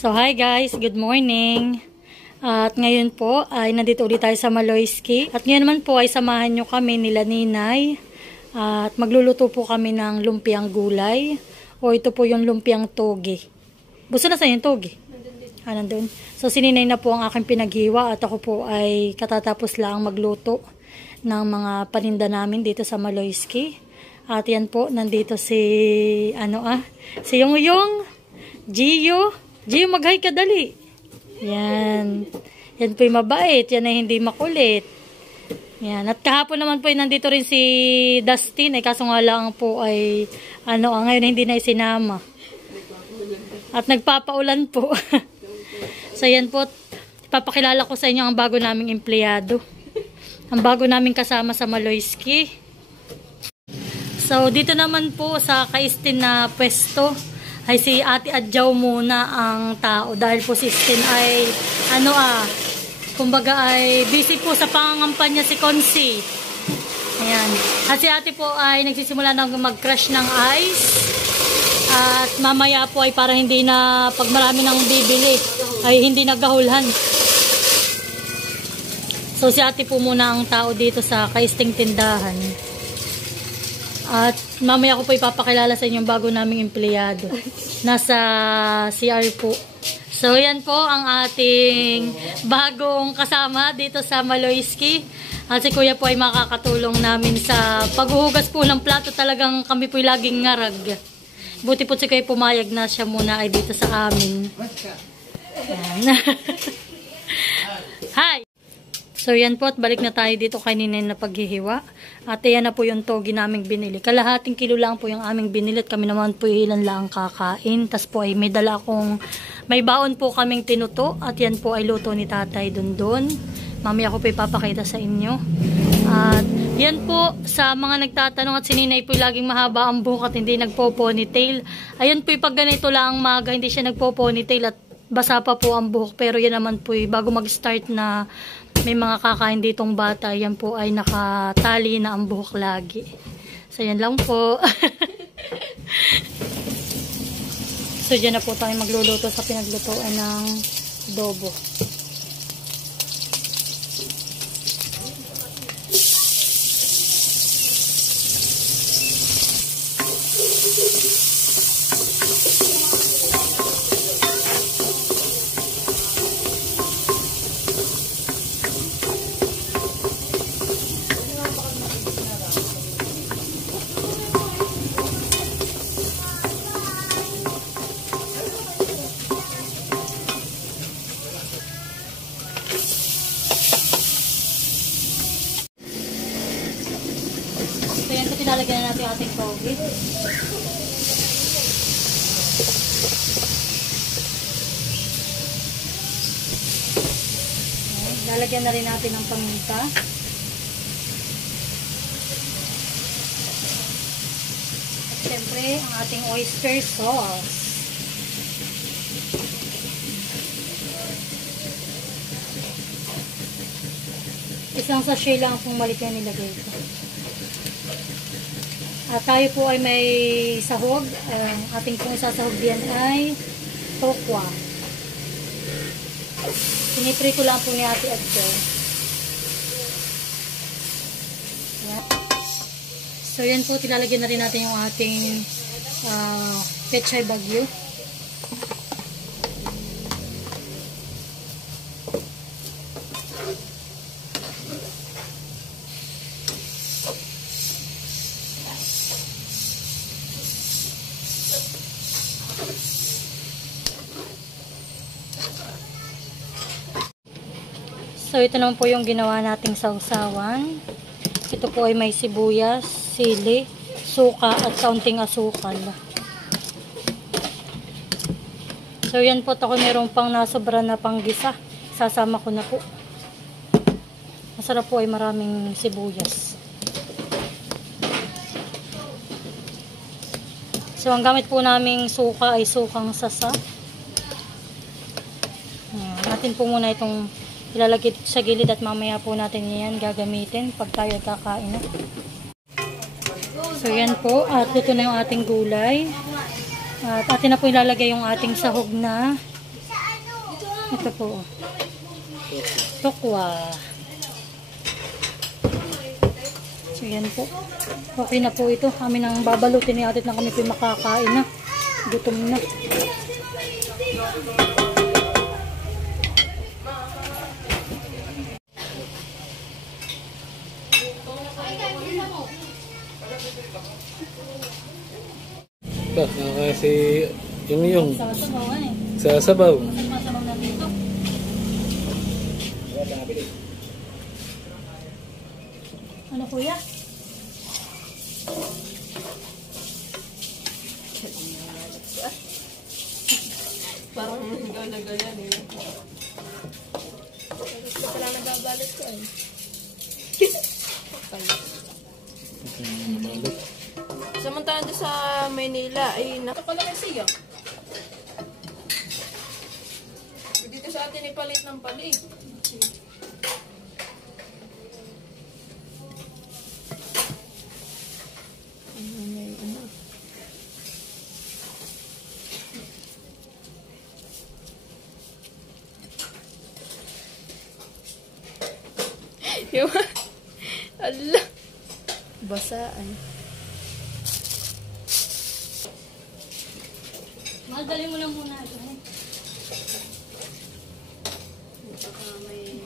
So hi guys, good morning. At ngayon po ay nandito ulit tayo sa Maloyski. At ngayon naman po ay samahan nyo kami nila Ninay. At magluluto po kami ng lumpiang gulay. O ito po yung lumpiang toge. Gusto na sa yung toge? Nandun. So si Ninay na po ang aking pinaghiwa at ako po ay katatapos lang magluto ng mga paninda namin dito sa Maloyski. At yan po, nandito si si Yongyong, Gio, mag-hi ka dali. Yan. Yan po yung mabait. Yan ay hindi makulit. Yan. At kahapon naman po ay nandito rin si Dustin. Ay kaso nga lang po ay ngayon hindi na isinama. At nagpapaulan po. So yan po. Papakilala ko sa inyo ang bago naming empleyado. Ang bago naming kasama sa Maloyski. So dito naman po sa Kaistin na pwesto ay si Ate Adjaw muna ang tao dahil po si Stin ay kumbaga ay busy po sa pangangampanya si Consi. Ayan. At si Ate po ay nagsisimula na mag-crush ng ice. At mamaya po ay para hindi na pag marami nang bibili ay hindi nagahulhan. So si Ate po muna ang tao dito sa Kaisting tindahan. At mamaya ko po ipapakilala sa inyong bago naming empleyado. Nasa CR po. So yan po ang ating bagong kasama dito sa Maloyski. At si Kuya po ay makakatulong namin sa paghuhugas po ng plato. Talagang kami po ay laging ngarag. Buti po si Kuya pumayag na siya muna ay dito sa amin. Hi! So yan po at balik na tayo dito kay Ninay na paghihiwa. At yan na po yung togi naming binili. Kalahating kilo lang po yung aming binili at kami naman po ilan lang kakain. Tapos po ay may dala akong, may baon po kaming tinuto at yan po ay luto ni Tatay Dondon. Mamaya ko po ipapakita sa inyo. At yan po sa mga nagtatanong at si Ninay po laging mahaba ang buhok at hindi nagpo-ponytail. Ayan po pag ganito lang maga hindi siya nagpo-ponytail at basa pa po ang buhok. Pero yan naman po bago mag-start na may mga kakain ditong bata, yan po ay nakatali na ang buhok lagi. So, yan lang po. So, dyan na po tayo magluluto sa pinaglutoan ng adobo. So yan po, tinalagyan na natin yung ating togi. Lalagyan na rin natin ng paminta. At syempre, ang ating oyster sauce. Isang sachet lang kung maliit yan nilagay ko. At tayo po ay may sahog. Ating pong sasahog diyan ay tokwa. Siniprito lang po ni Ate Adjo. So yan po, tilalagyan na rin natin yung ating pechay bagyo. So, ito naman po yung ginawa nating sausawan. Ito po ay may sibuyas, sili, suka, at kaunting asukal. So, yan po. Ako meron pang nasobra na panggisa. Sasama ko na po. Masarap po ay maraming sibuyas. So, ang gamit po naming suka ay sukang sasa. Natin po muna itong ilalagay sa gilid at mamaya po natin yan gagamitin pag tayo kakain. So yan po, at ito na yung ating gulay. At atin na po ilalagay yung ating sahog na Ito po. Tokwa. So yan po. Okay na po ito. Kami nang babalutin ni atit na kami po makakain na. Gutom na. Kasi yung Sasabaw eh. sasabaw. Sasabaw na dito. Ano kuya? Parang ikaw na ganyan eh. Gusto ko lang nagabalit ko eh. Samantalang doon sa Maynila ay nakakalaki siya. Dito sa atin ipalit ng palit. Ano? Yung ala basaan. Madali mo lang muna ito. Baka may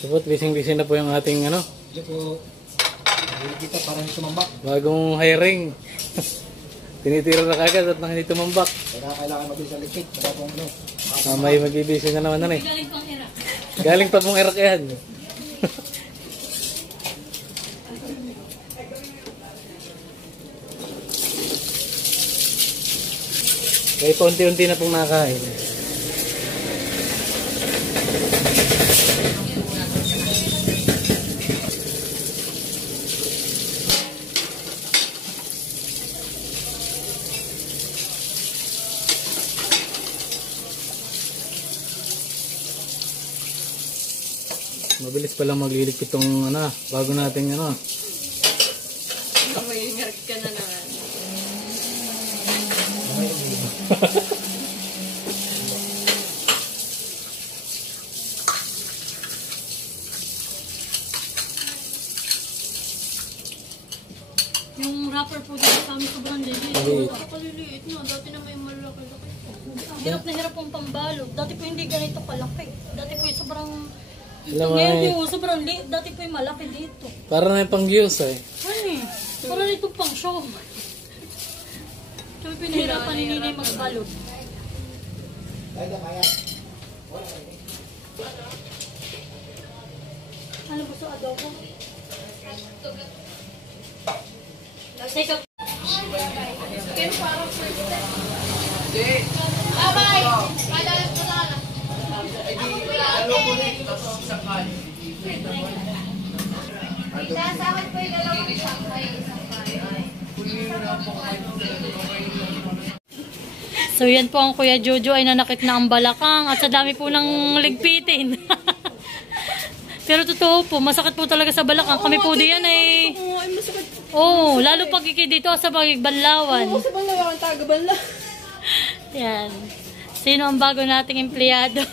Sabot, bising-bising na po yung ating ano. Ito po, kita parang tumambak. Bagong hiring. Tinitira na kagad at nang hindi tumambak. Kaya kailangan mabilis sa likit. Para po ano. May magbibisi na naman na eh. Galing pang Iraq. Galing pa pong Iraq yan. Kaya paunti-unti na pong nakain. Mabilis pa lang magliligpit itong ano, bago nating ano. may ingat ka na naman. Yung wrapper po dito sa amin sobrang lilit. Maliit. Kaliliit na. Dati na may malaki-laki. Hirap na hirap pong pambalot. Dati po hindi ganito kalaki. Dati po yung sobrang... Alam mo Ngayon eh, yung sobrang liit. Dati po yung malaki dito. para na yung pang-giyos eh. Ano eh? Parang ito pang show. Kami pinahirapan ni Ninay magbalot. Ano gusto adobo? Teka. Sasahod po yung dalawang sangkay, isang kaya. So yan po ang Kuya Jojo ay nanakit na ang balakang at sa dami po ng ligpitin. Pero totoo po, masakit po talaga sa balakang. Kami po diyan ay... Oo, ay masakit. Oo, lalo pag dito sa pagbanlawan. Oo, sa banglawan ang taga-banla. Yan. Sino ang bago nating empleyado?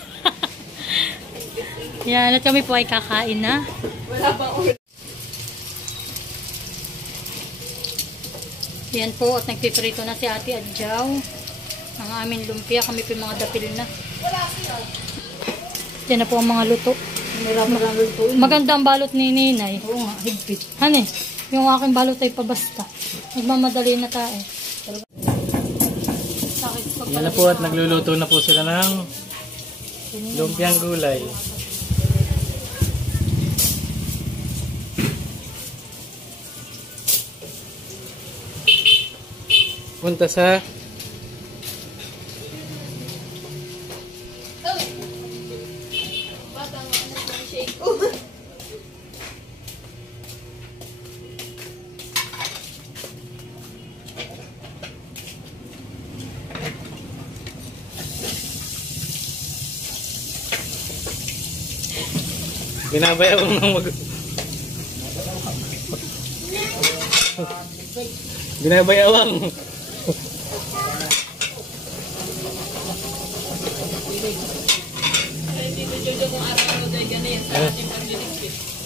Yan, at kami po ay kakain na. Wala pa ako. Yan po, at nagpiprito na si Ate Adjaw. Ang aming lumpia, kami po yung mga dapil na. Yan na po ang mga luto. Maganda ang balot ni Ninay. Oo nga, higpit. Hani, yung aking balot ay pabasta. Nagmamadali na tayo. Yan na po at nagluluto na po sila ng lumpiang gulay. Punta sa binabayaw ng mag... Binabayawang.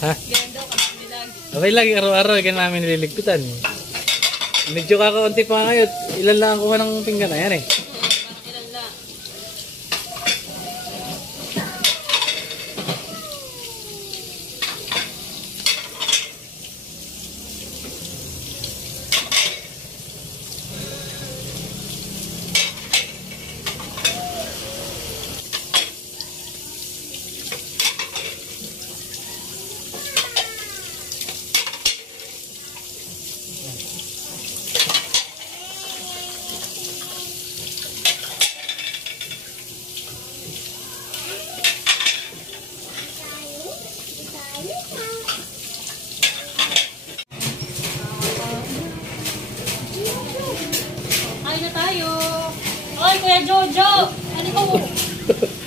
Ha? Okay lagi araw-araw kan namin nililigpitan. Medyo kakaunti pa ngayon. Ilan lang kuha ng pinggan na yan eh. Kain na tayo. Oy, Kuya Jojo. Ano ko?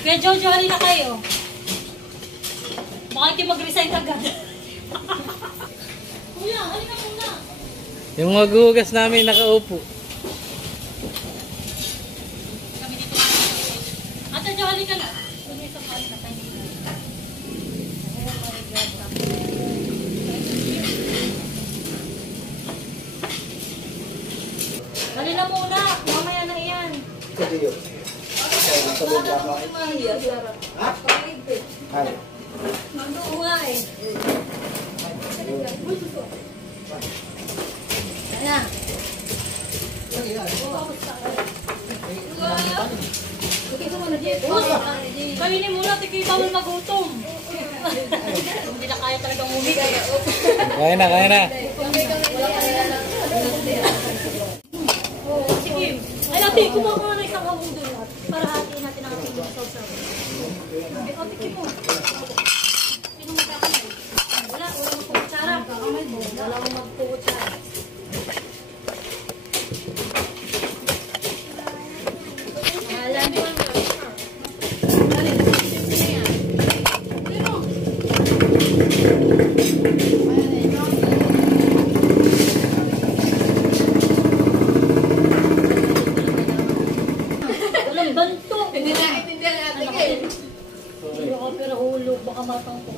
Kuya Jojo, halina kayo. Baka kayo mag-resign agad. Kuya, halina muna. Yung maghuhugas namin nakaupo. Kami dito. Ate Jo, halika na. May isang kain na tayo. Oh my God. Halina muna. Mamaya na yan. Kasi yun. Ha? Ano? Oo nga eh. Ayan. Kainin muna, tiki bawal magutom. Hindi na kaya talagang umigay. Kaya na, kaya na. Sige. Ay, natin, kumuha ko na isang hawong doon para hatiin natin ang ating mga sausaw. O, tiki mo. Sino magkakamay? Wala, walang magpukutsara. Kakamay mo, wala akong magpukutsara. Alam mo. Walang banto. Hindi naiintindihan natin eh. Pero ako pero hulog, baka matang ko.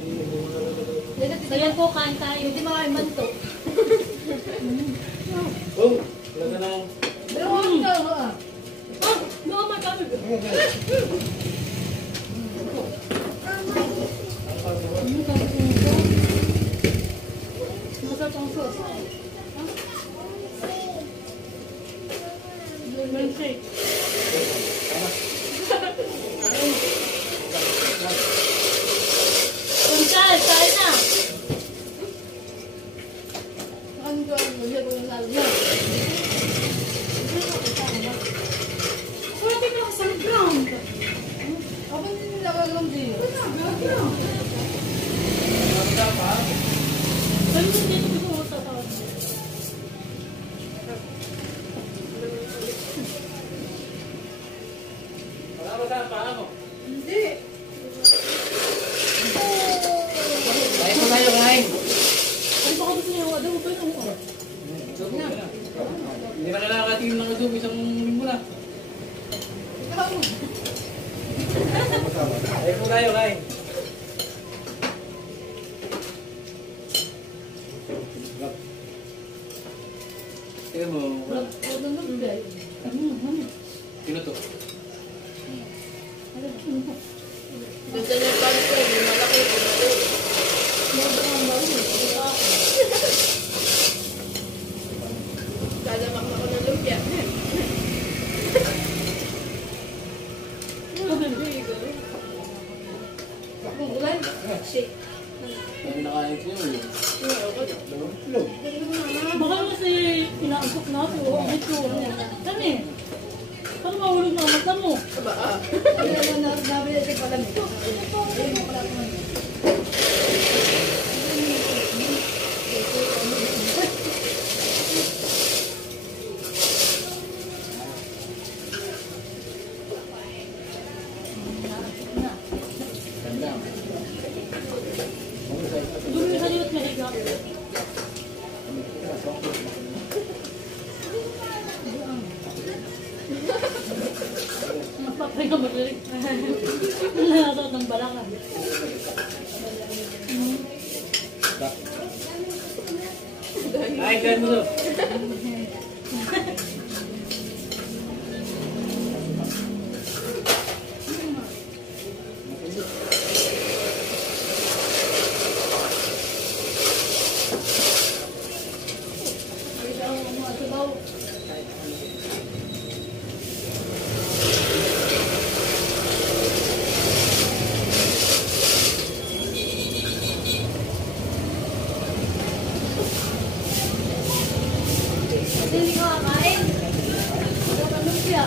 So yan po, kain tayo. Hindi makain banto. Oh, wala na. Pero huwag ka ha. Ah, baka magkami. Masarap ang sauce. Milkshake. Kunchal, kain na. Ang gawin mo siya kung lalo na. Wala ka sa ground. Ako hindi nila kalam din. Pero hindi ko gusto sa tawag. Wala ba sa paa mo? Hindi. Kain mo tayo, kain. Ano ba ka gusto niya? Ano ba yung ano? Hindi na nakakatingin ng adobo isang linggo na. Kain mo tayo, kain. Tingnan mo. Sino to? Ganda niya pa ito. May malaki. Lalamak na ko ng lumpia. Kung ulan, shake. Ang nakain siya yun. Baka kasi inaantok na ako. Ang ito. Kami. Paano mahulog na ang mata mo? Aba ah. Nabi natin pala nito. Dumi sa liwat may higa. ka magaling. Nakasot ng balaka. Ay, ganun. Hindi ko kakain. Ano siya?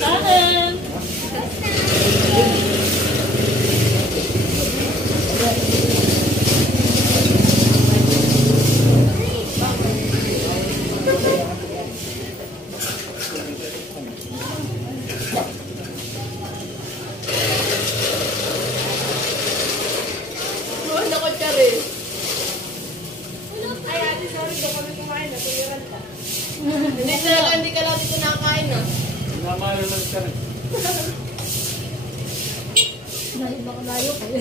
Kain! Ano ko siya rin? Ay, ate, sorry. Doon kami kumain. Natuliran ka. Hindi talaga, hindi ka lang dito nakakain, ah. Namalulog ka rin. Dahil baka layo kayo.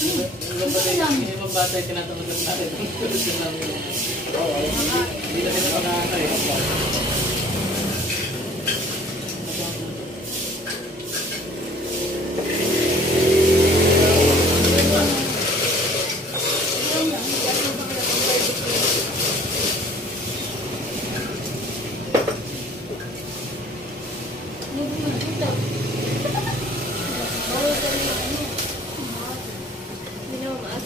Yung ibang bata ay tinatamad lang natin. Hindi na sila nakakaya. Binumas.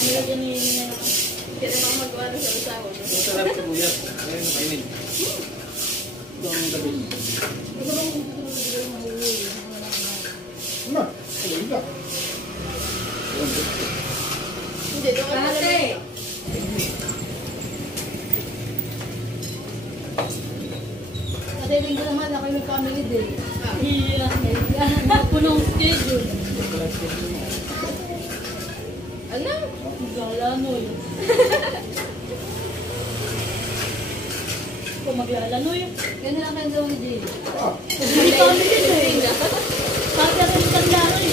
Nilagyan niya na Kaya naman magawa na sa asawa. No? Ito sarap sa buyas. Ayun, kainin. Ito ang tabi. Ano? Ayun lang. Hindi, doon ka na. Kasi linggo naman ako yung family day. Iya, napunong schedule. Ano? Maglalanoy. Kung maglalanoy, ganun lang kayo gawin din. Ah, Hindi family day. Pati ako yung taglanoy.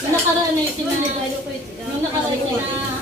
Nung nakaraan na yung sila, nung nakaraan na